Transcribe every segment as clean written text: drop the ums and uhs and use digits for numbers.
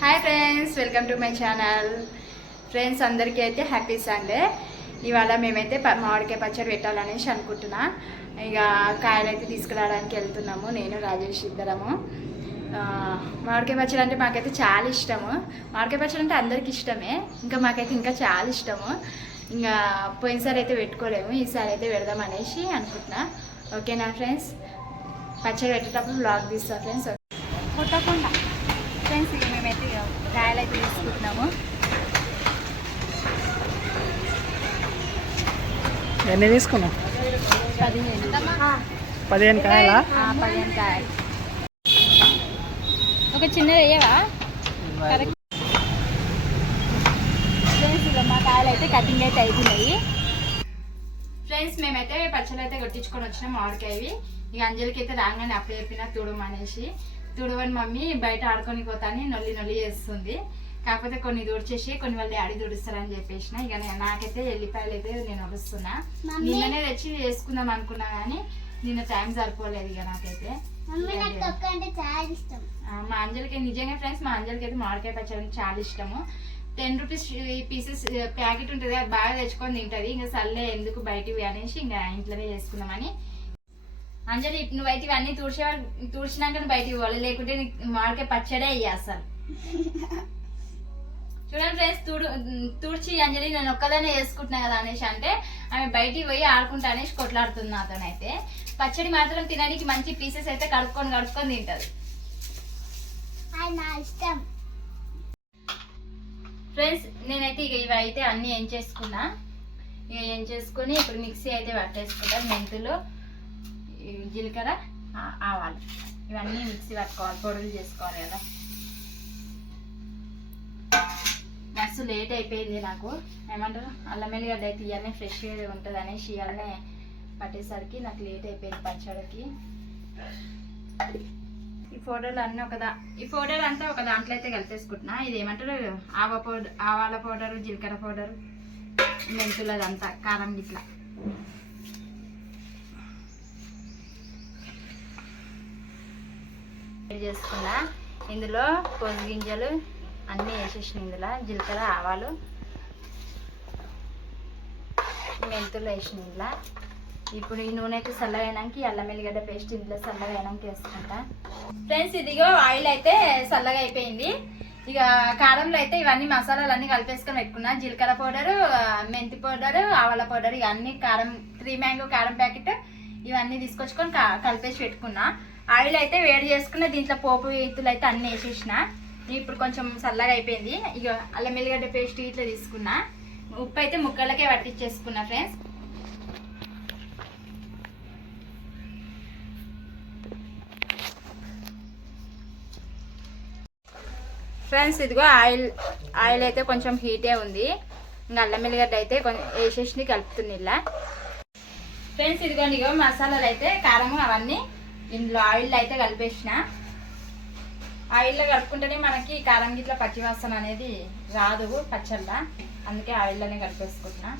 Hi friends, welcome to my channel. Friends అందరికీ అయితే happy Sunday. ఇవాళ మేమైతే మామిడికాయ పచ్చడి పెట్టాలనేసి అనుకుంటున్నా. ఇక కాయలు అయితే తీసుకురావడానికి వెళ్తున్నాము, నేను రాజేష్ ఇద్దరము. మామిడికాయ పచ్చడి అంటే మాకైతే చాలా ఇష్టము. మామిడికాయ పచ్చడి అంటే అందరికీ ఇష్టమే, ఇంకా మాకైతే ఇంకా చాలా ఇష్టము. ఇంకా పోయినసారి అయితే పెట్టుకోలేము, ఈసారి అయితే పెడదాం అనేసి అనుకుంటున్నా. ఓకేనా ఫ్రెండ్స్? పచ్చడి పెట్టేటప్పుడు బ్లాగ్ తీస్తాను ఫ్రెండ్స్. కొట్టకుండా ఫ్రెండ్స్, ఇక మేమైతే కాయలు అయితే తీసుకుంటున్నాము. ఎన్ని తీసుకున్నాం? 15 కాయలా? 15 కాయలు. ఒక చిన్నది వేయవా? కరెక్ట్ ఫ్రెండ్స్, ఇక మా కాయలు అయితే కటింగ్ అయితే అవుతున్నాయి. ఫ్రెండ్స్, మేమైతే పచ్చళ్ళు అయితే కొట్టించుకొని వచ్చినాం మామిడికాయవి. ఇక అంజలికి అయితే రాగానే అప్పుడు చెప్పిన తుడమనేసి. తుడవని మమ్మీ బయట ఆడుకొని పోతాని నొల్లి చేస్తుంది. కాకపోతే కొన్ని తుడిచేసి కొన్ని వాళ్ళు డాడీ తుడుస్తారని చెప్పేసిన. ఇక నాకైతే ఎల్లిపాయలు అయితే నేను వస్తున్నా. నిన్ననే తెచ్చి వేసుకుందాం అనుకున్నా కానీ నిన్న టైం సరిపోలేదు. ఇక నాకైతే మా అంజలికి నిజంగా ఫ్రెండ్స్, మా అంజలికి అయితే మామిడికాయ పచ్చడి చాలా ఇష్టము. 10 రూపీస్ పీసెస్ ప్యాకెట్ ఉంటుంది, అది బాగా తెచ్చుకొని తింటుంది. ఇంకా సర్లే ఎందుకు బయటివి అనేసి ఇంకా ఇంట్లోనే చేసుకుందామని. అంజలి, నువ్వైతే ఇవన్నీ తుడిచినాక బయటికి పోవాలి, లేకుంటే మామిడికాయ పచ్చడే అయ్యా అసలు. చూడండి ఫ్రెండ్స్, తుడిచి అంజలి నేను ఒక్కదానే చేసుకుంటున్నా కదా అనేసి అంటే ఆమె బయటికి పోయి ఆడుకుంటా అనేసి కొట్లాడుతుంది నాతోనైతే. పచ్చడి మాత్రం తినడానికి మంచి పీసెస్ అయితే కడుక్కొని తింటది. ఫ్రెండ్స్, నేనైతే ఇక ఇవి అయితే అన్నీ ఏం చేసుకున్నా. ఇక ఏం చేసుకుని ఇప్పుడు మిక్సీ అయితే పట్టేసుకుంటాను. మెంతులు, జీలకర్ర, ఆవాలు ఇవన్నీ మిక్సీ పట్టుకోవాలి, పొడులు చేసుకోవాలి కదా. మస్తు లేట్ అయిపోయింది నాకు. ఏమంటారు, అల్లం వెల్లిగడ్డ అయితే ఇవన్నీ ఫ్రెష్గా ఉంటుంది అనేసి ఇవన్నీ పట్టేసరికి నాకు లేట్ అయిపోయింది పచ్చడికి. ఈ పౌడర్లు అన్నీ ఈ పౌడర్ అంతా ఒక దాంట్లో అయితే కలిపేసుకుంటున్నా. ఇది ఏమంటారు, ఆవాల పౌడరు, జీలకర్ర పౌడరు, మెంతులదంతా కారం గిట్లా చేసుకున్నా. ఇందులో పొద్దు గింజలు అన్నీ వేసేసిన, ఇందులో జీలకర్ర, ఆవాలు, మెంతులు వేసిన. ఇందులో ఇప్పుడు ఈ నూనె అయితే చల్లగైనాక అల్లం వెల్లిగడ్డ పేస్ట్ ఇందులో చల్లగైనాక వేసుకుంటా. ఫ్రెండ్స్, ఇదిగో ఆయిల్ అయితే చల్లగా అయిపోయింది. ఇక కారంలో అయితే ఇవన్నీ మసాలాలు అన్నీ కలిపేసుకొని పెట్టుకున్నా. జీలకర్ర పౌడరు, మెంతి పౌడరు, ఆవాల పౌడర్, ఇవన్నీ కారం 3 మ్యాంగో కారం ప్యాకెట్ ఇవన్నీ తీసుకొచ్చుకొని కలిపేసి పెట్టుకున్నా. ఆయిల్ అయితే వేడి చేసుకున్న, దీంట్లో పోపు ఇత్తులు అయితే అన్నీ వేసేసిన. ఇప్పుడు కొంచెం చల్లగా అయిపోయింది. ఇక అల్లం వెల్లిగడ్డ పేస్ట్ ఇట్లా తీసుకున్నా. ఉప్పు అయితే ముక్కలకే పట్టించేసుకున్నా ఫ్రెండ్స్. ఫ్రెండ్స్, ఇదిగో ఆయిల్ అయితే కొంచెం హీటే ఉంది. ఇంకా అల్లం వెల్లిగడ్డ అయితే కొంచెం వేసేసి కలుపుతుంది ఇలా. ఫ్రెండ్స్, ఇదిగో మసాలాలు అయితే కారం అవన్నీ ఇందులో ఆయిల్ అయితే కలిపేసిన. ఆయిల్లో కలుపుకుంటేనే మనకి కారం గిట్ల పచ్చివాసన అనేది రాదు పచ్చళ్ళ, అందుకే ఆయిల్లోనే కలిపేసుకుంటున్నా.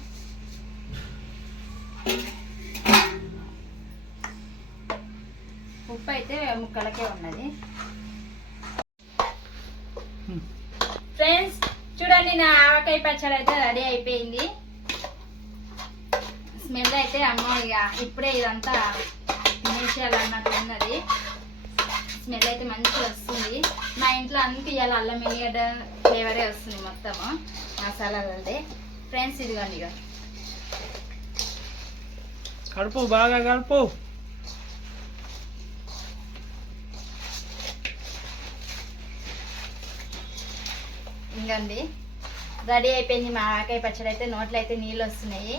ఉప్పు అయితే ముక్కలకే ఉన్నది. ఫ్రెండ్స్, చూడండి, నా ఆవకాయ పచ్చడి అయితే రెడీ అయిపోయింది. స్మెల్ అయితే అమ్మో, ఇక ఇప్పుడే ఇదంతా తినేసేయాలన్నట్టు ఉన్నది. స్మెల్ అయితే మంచిగా వస్తుంది. మా ఇంట్లో అందుకే ఇవాళ అల్లం వెల్లిగడ్డ ఫ్లేవరే వస్తుంది మొత్తము మసాలాలదే. ఫ్రెండ్స్, ఇదిగోండి, ఇక కడుపు బాగా కడుపు. ఇంకండి రెడీ అయిపోయింది మా ఆవకాయ పచ్చడి అయితే. నోట్లో అయితే నీళ్ళు వస్తున్నాయి.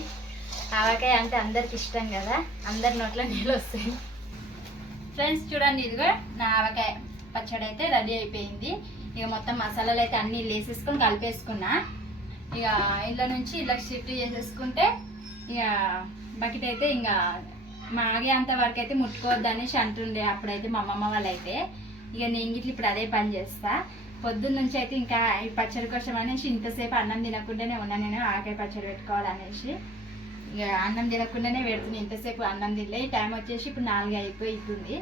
ఆవకాయ అంటే అందరికి ఇష్టం కదా, అందరి నోట్లో నీళ్ళు వస్తాయి. ఫ్రెండ్స్, చూడండి, ఇదిగో నా ఆవకాయ పచ్చడి అయితే రెడీ అయిపోయింది. ఇక మొత్తం మసాలాలు అయితే అన్నీ వేసేసుకొని కలిపేసుకున్నా. ఇక ఇళ్ళ నుంచి ఇలా షిఫ్ట్ చేసేసుకుంటే ఇక బకెట్ అయితే ఇంకా మాగేంత వరకు అయితే ముట్టుకోవద్దు అనేసి అంటుండే అప్పుడైతే మా అమ్మమ్మ వాళ్ళు అయితే. ఇక నేను గిట్ల ఇప్పుడు అదే పని చేస్తా. పొద్దున్న నుంచి అయితే ఇంకా ఈ పచ్చడి కోసం అనేసి ఇంతసేపు అన్నం తినకుండానే ఉన్నా. నేను ఆవకాయ పచ్చడి పెట్టుకోవాలనేసి ఇక అన్నం తినకుండానే పెడుతుంది. ఇంతసేపు అన్నం తినలే. ఈ టైం వచ్చేసి ఇప్పుడు 4 అయిపోతుంది.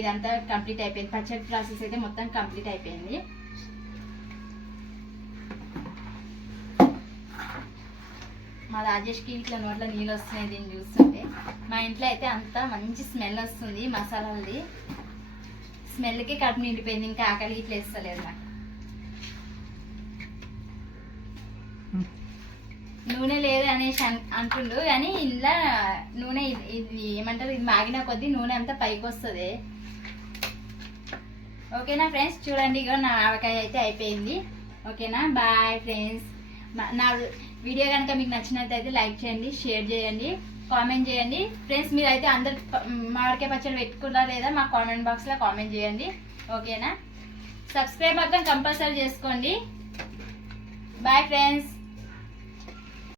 ఇదంతా కంప్లీట్ అయిపోయింది. పచ్చడి ప్రాసెస్ అయితే మొత్తం కంప్లీట్ అయిపోయింది. మా రాజేష్కి ఇట్లా నోట్లో నీళ్ళు వస్తున్నాయి దీన్ని చూస్తుంటే. మా ఇంట్లో అయితే అంతా మంచి స్మెల్ వస్తుంది మసాలాది. స్మెల్కి కడుపు నిండిపోయింది, ఇంకా ఆకలి ఇట్లా వేస్తలేదు నాకు. నూనె లేదు అనేసి అంటుండు, కానీ ఇంట్లో నూనె ఇది ఏమంటారు, ఇది మాగిన కొద్దీ నూనె అంతా పైకి వస్తుంది. ఓకేనా ఫ్రెండ్స్, చూడండి ఇక నా ఆవకాయ అయితే అయిపోయింది. ఓకేనా, బాయ్ ఫ్రెండ్స్. నా వీడియో కనుక మీకు నచ్చినట్లయితే లైక్ చేయండి, షేర్ చేయండి, కామెంట్ చేయండి. ఫ్రెండ్స్ మీరు అయితే అందరు మామిడికాయ పచ్చడి పెట్టుకున్నారా లేదా మా కామెంట్ బాక్స్లో కామెంట్ చేయండి. ఓకేనా, సబ్స్క్రైబ్ మాత్రం కంపల్సరీ చేసుకోండి. Bye friends.